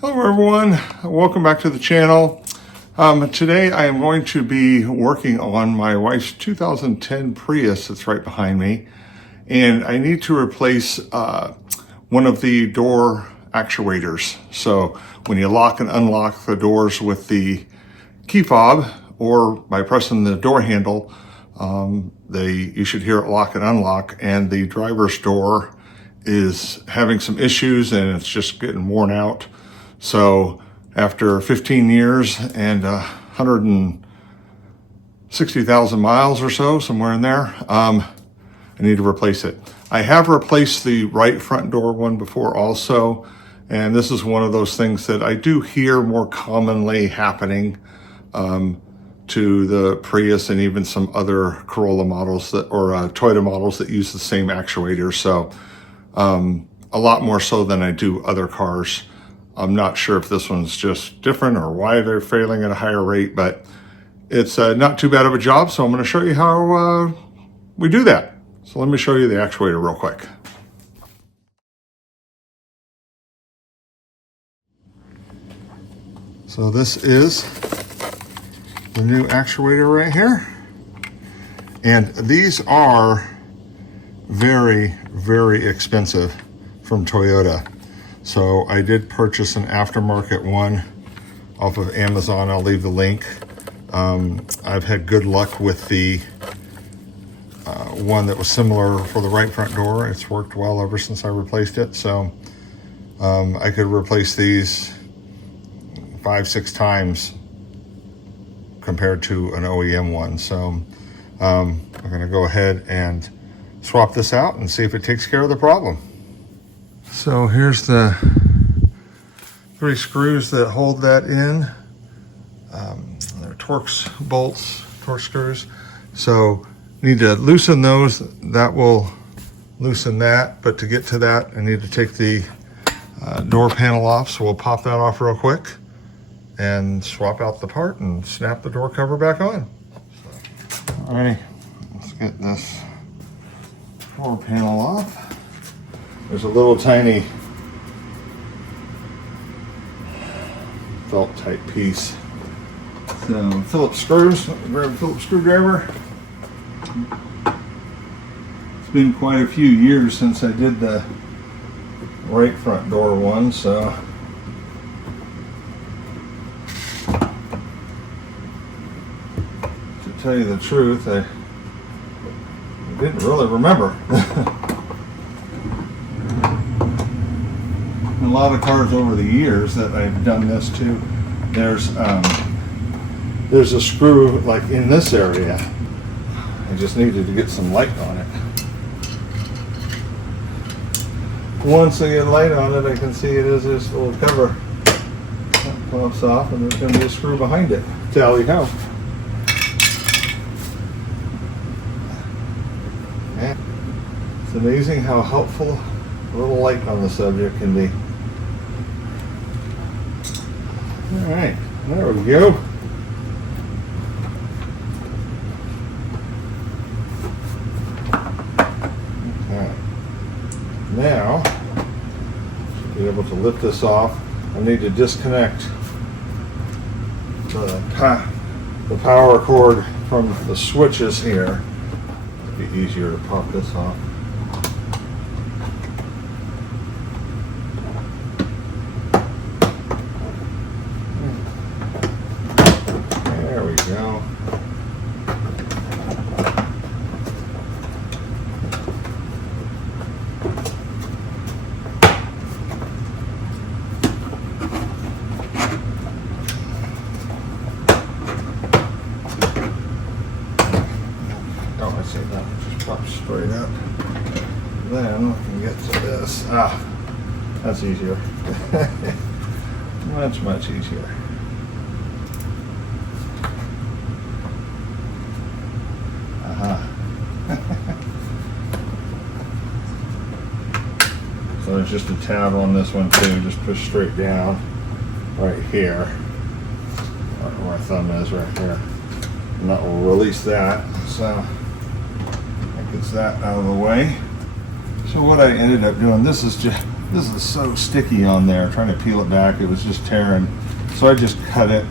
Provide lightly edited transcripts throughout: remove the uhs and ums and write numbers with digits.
Hello everyone, welcome back to the channel. Today I am going to be working on my wife's 2010 Prius that's right behind me, and I need to replace one of the door actuators. So when you lock and unlock the doors with the key fob or by pressing the door handle, you should hear it lock and unlock, and the driver's door is having some issues and it's just getting worn out. So after 15 years and 160,000 miles or so, somewhere in there, I need to replace it. I have replaced the right front door one before also, and this is one of those things that I do hear more commonly happening to the Prius and even some other Corolla models or Toyota models that use the same actuator. So a lot more so than I do other cars. I'm not sure if this one's just different or why they're failing at a higher rate, but it's not too bad of a job. So I'm going to show you how we do that. So let me show you the actuator real quick. So this is the new actuator right here. And these are very, very expensive from Toyota. So I did purchase an aftermarket one off of Amazon. I'll leave the link. I've had good luck with the one that was similar for the right front door. It's worked well ever since I replaced it. So I could replace these 5-6 times compared to an OEM one. So I'm going to go ahead and swap this out and see if it takes care of the problem. So here's the 3 screws that hold that in. They're torque screws. So need to loosen those. That will loosen that. But to get to that, I need to take the door panel off. So we'll pop that off real quick and swap out the part and snap the door cover back on. Alrighty, let's get this door panel off. There's a little tiny felt type piece. So Phillips screws, grab a Phillips screwdriver. It's been quite a few years since I did the right front door one, so to tell you the truth, I didn't really remember. A lot of cars over the years that I've done this to, there's a screw like in this area. I just needed to get some light on it. Once I get light on it, I can see it is this little cover that pops off, and there's going to be a screw behind it. Tally ho. It's amazing how helpful a little light on the subject can be. All right, there we go. Okay. Now, to be able to lift this off, I need to disconnect the power cord from the switches here. It'd be easier to pop this off. Go. Oh, I see that. Just pop straight up. Then we can get to this. Ah, that's easier. Much easier. So there's just a tab on this one too, just push straight down right here, where my thumb is right here, and that will release that. So that gets that out of the way. So what I ended up doing, this is just This is so sticky on there, trying to peel it back, it was just tearing. So I just cut it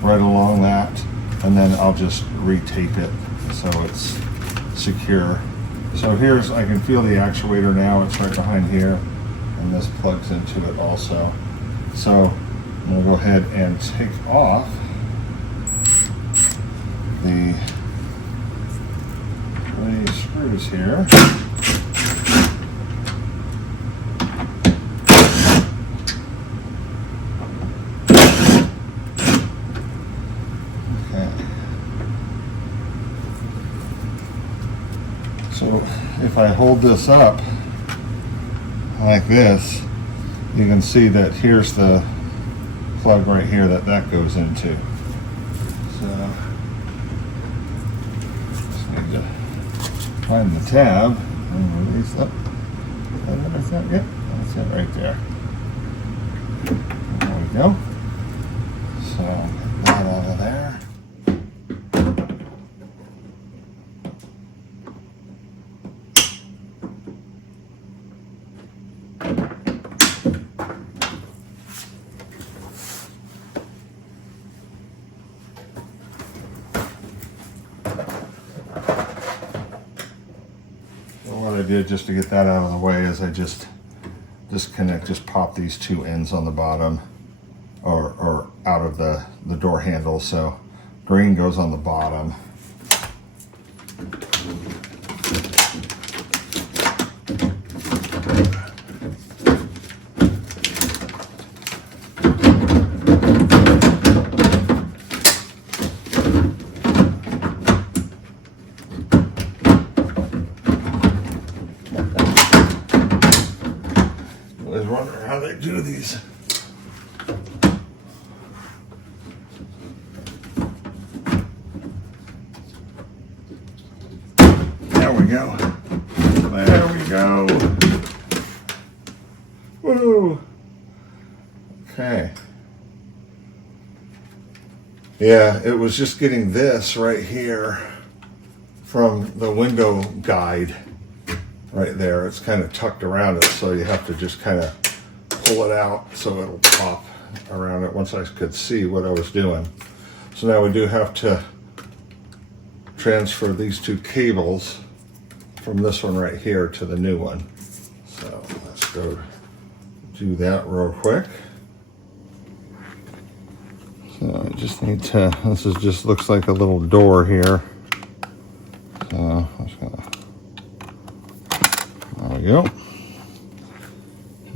right along that, and then I'll just retape it so it's secure. So here's, I can feel the actuator now, it's right behind here, and this plugs into it also. So I'm gonna go ahead and take off the screws here. So if I hold this up like this, you can see that here's the plug right here that goes into. So just need to find the tab and release that. Is that it? That's it right there. There we go. So get that out of there. What I did just to get that out of the way is I just disconnect, just pop these two ends on the bottom or out of the door handle, so green goes on the bottom. I was wondering how they do these. There we go. There we go. Woo. Okay. Yeah, it was just getting this right here from the window guide. Right there, it's kind of tucked around it, so you have to just kind of pull it out so it'll pop around it once I could see what I was doing. So now we do have to transfer these two cables from this one right here to the new one. So let's go do that real quick. So I just need to, this is just looks like a little door here. So I'm just gonna, there we go.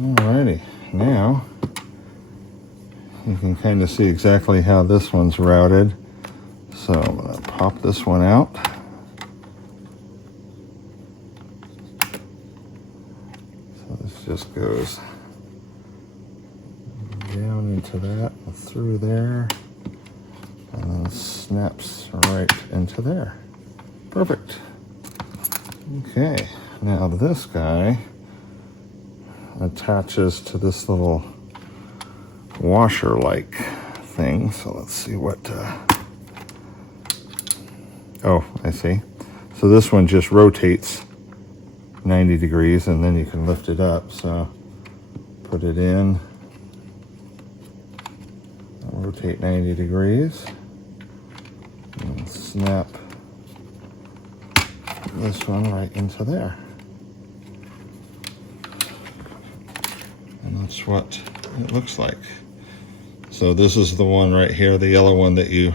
Alrighty, now you can kind of see exactly how this one's routed. So I'm gonna pop this one out. So this just goes down into that, through there, and then snaps right into there. Perfect. Okay. Now this guy attaches to this little washer-like thing. So let's see what, oh, I see. So this one just rotates 90 degrees and then you can lift it up. So put it in, rotate 90 degrees, and snap this one right into there. And that's what it looks like. So this is the one right here, the yellow one that you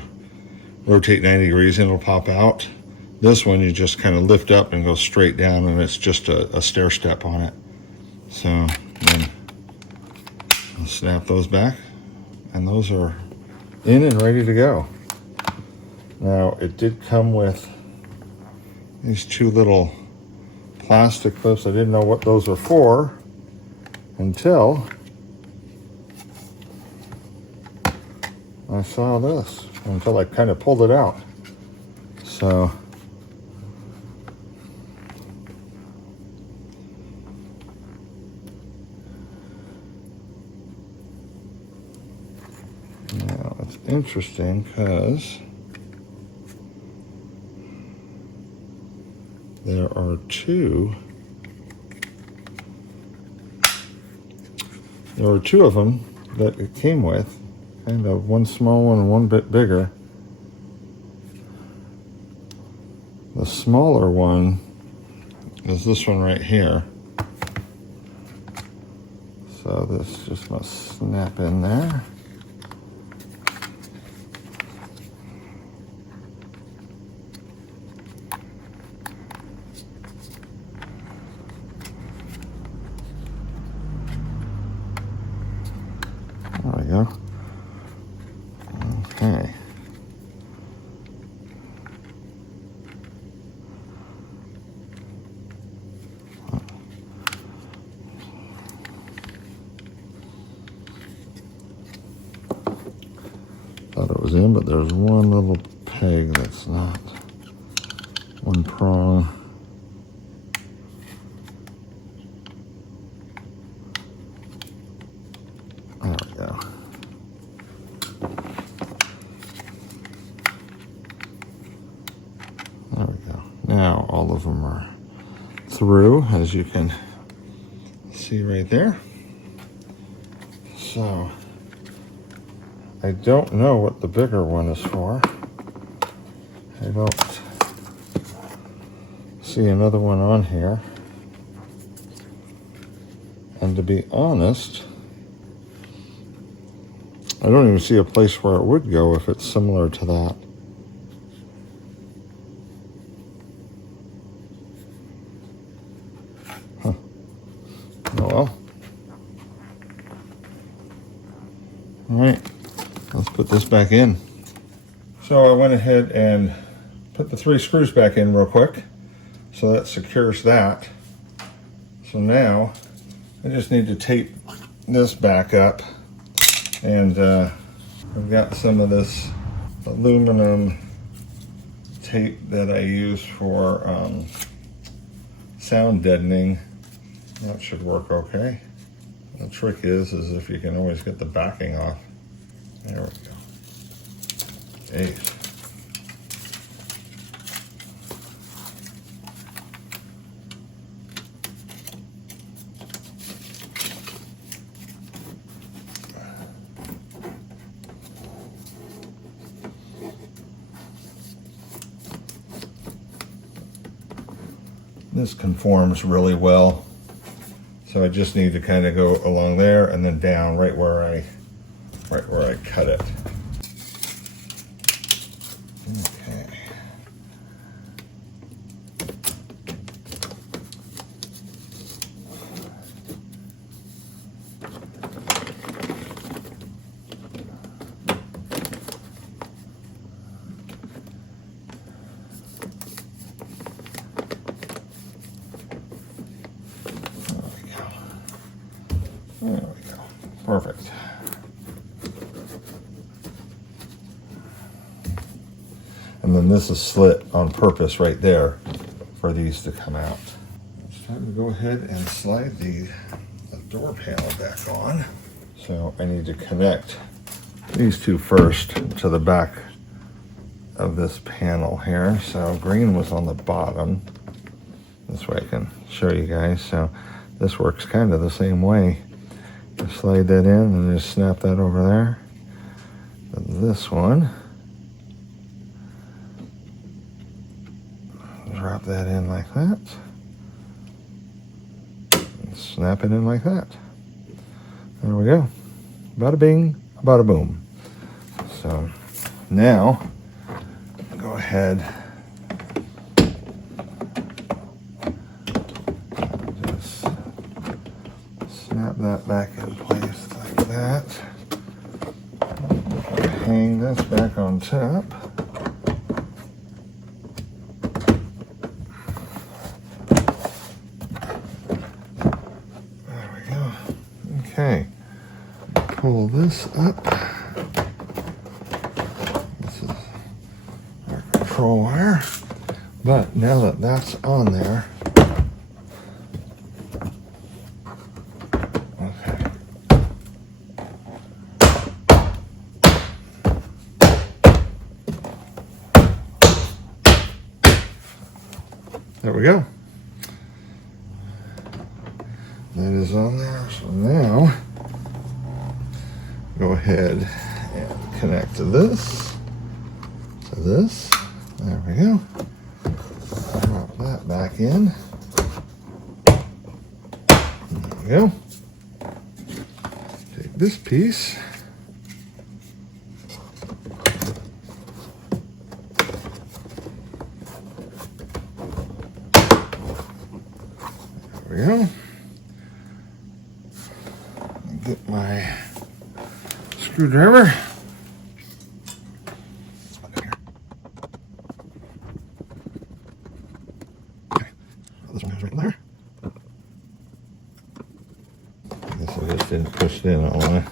rotate 90 degrees and it'll pop out. This one you just kind of lift up and go straight down, and it's just a stair step on it. So then I'll snap those back, and those are in and ready to go. Now it did come with these two little plastic clips. I didn't know what those were for until I saw this, until I kind of pulled it out. So now it's interesting because there are two There were two of them that it came with, kind of one small one and one bit bigger. The smaller one is this one right here. So this just must snap in there. There we go. Okay. Thought it was in, but there's one little peg that's not. One prong. There we go. There we go. Now all of them are through, as you can see right there. So I don't know what the bigger one is for. I don't see another one on here. And to be honest, I don't even see a place where it would go if it's similar to that. Huh. Oh well. All right. Let's put this back in. So I went ahead and put the 3 screws back in real quick. So that secures that. So now I just need to tape this back up. And I've got some of this aluminum tape that I use for sound deadening. That should work okay. The trick is if you can always get the backing off. There we go. Ace. This conforms really well. So I just need to kind of go along there and then down right where I cut it. Okay. There we go. Perfect. And then this is slit on purpose right there for these to come out. It's time to go ahead and slide the door panel back on. So I need to connect these two first to the back of this panel here. So green was on the bottom. This way I can show you guys. So this works kind of the same way. Just slide that in and just snap that over there. And this one, drop that in like that. And snap it in like that. There we go. Bada bing, bada boom. So now, go ahead. Just snap that back in place like that. Hang this back on top. There we go. Okay. Pull this up. This is our control wire. But now that that's on there, there we go. That is on there. So now go ahead and connect to this. There we go. Drop that back in. There we go. Take this piece. There we go. Get my screwdriver. Okay. This one goes right in there. I guess I just didn't push it in all the way.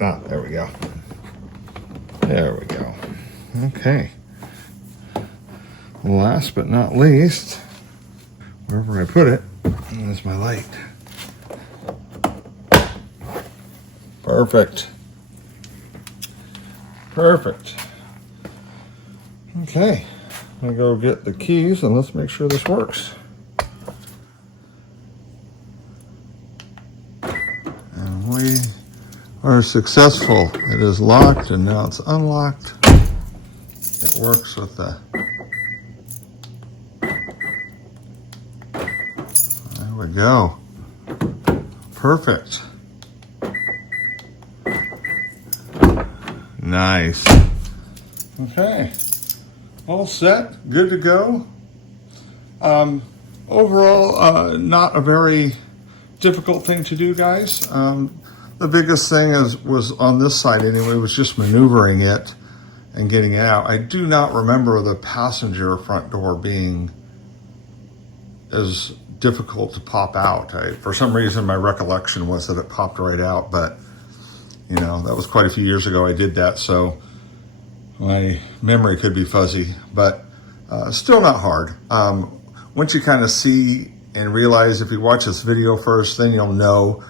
Ah, there we go. There we go. Okay. Last but not least, wherever I put it, is my light. Perfect. Perfect. Okay, I'm gonna go get the keys and let's make sure this works. And we are successful. It is locked and now it's unlocked. It works with the... There we go. Perfect. Nice. Okay. All set. Good to go. Overall, not a very difficult thing to do, guys. The biggest thing was on this side anyway, was just maneuvering it and getting it out. I do not remember the passenger front door being as difficult to pop out. For some reason, my recollection was that it popped right out, but you know, that was quite a few years ago I did that, so my memory could be fuzzy, but still not hard. Once you kind of see and realize, if you watch this video first, then you'll know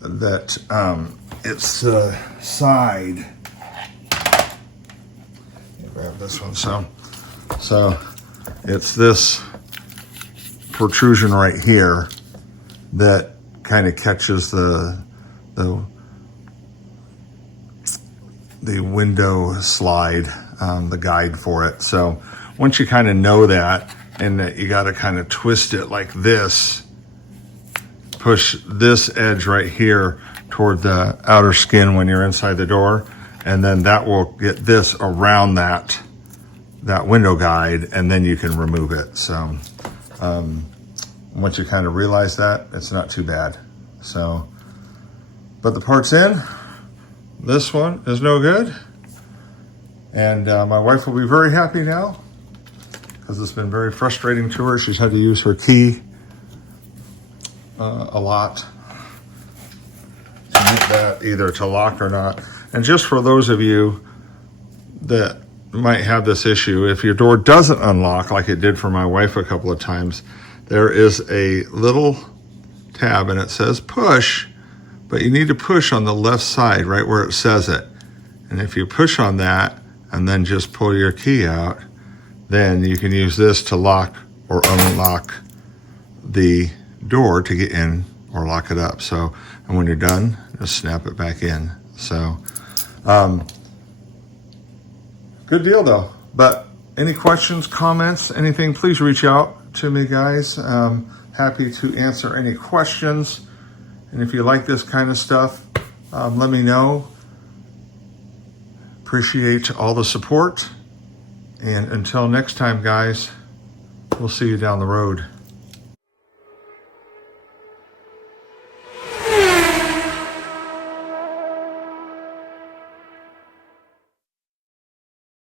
that it's the side. Grab this one. So it's this protrusion right here that kind of catches the window slide, the guide for it. So once you kind of know that, and that you got to kind of twist it like this, push this edge right here toward the outer skin when you're inside the door, and then that will get this around that window guide, and then you can remove it. So once you kind of realize that, it's not too bad. So, but the part's in. This one is no good, and my wife will be very happy now, because it's been very frustrating to her. She's had to use her key a lot to get that either to lock or not. And just for those of you that might have this issue, if your door doesn't unlock like it did for my wife a couple of times, there is a little tab and it says push, but you need to push on the left side right where it says it. And if you push on that and then just pull your key out, then you can use this to lock or unlock the door to get in or lock it up. So, and when you're done, just snap it back in. So, good deal though. But any questions, comments, anything, please reach out to me, guys. Happy to answer any questions. And if you like this kind of stuff, let me know. Appreciate all the support. And until next time, guys, we'll see you down the road.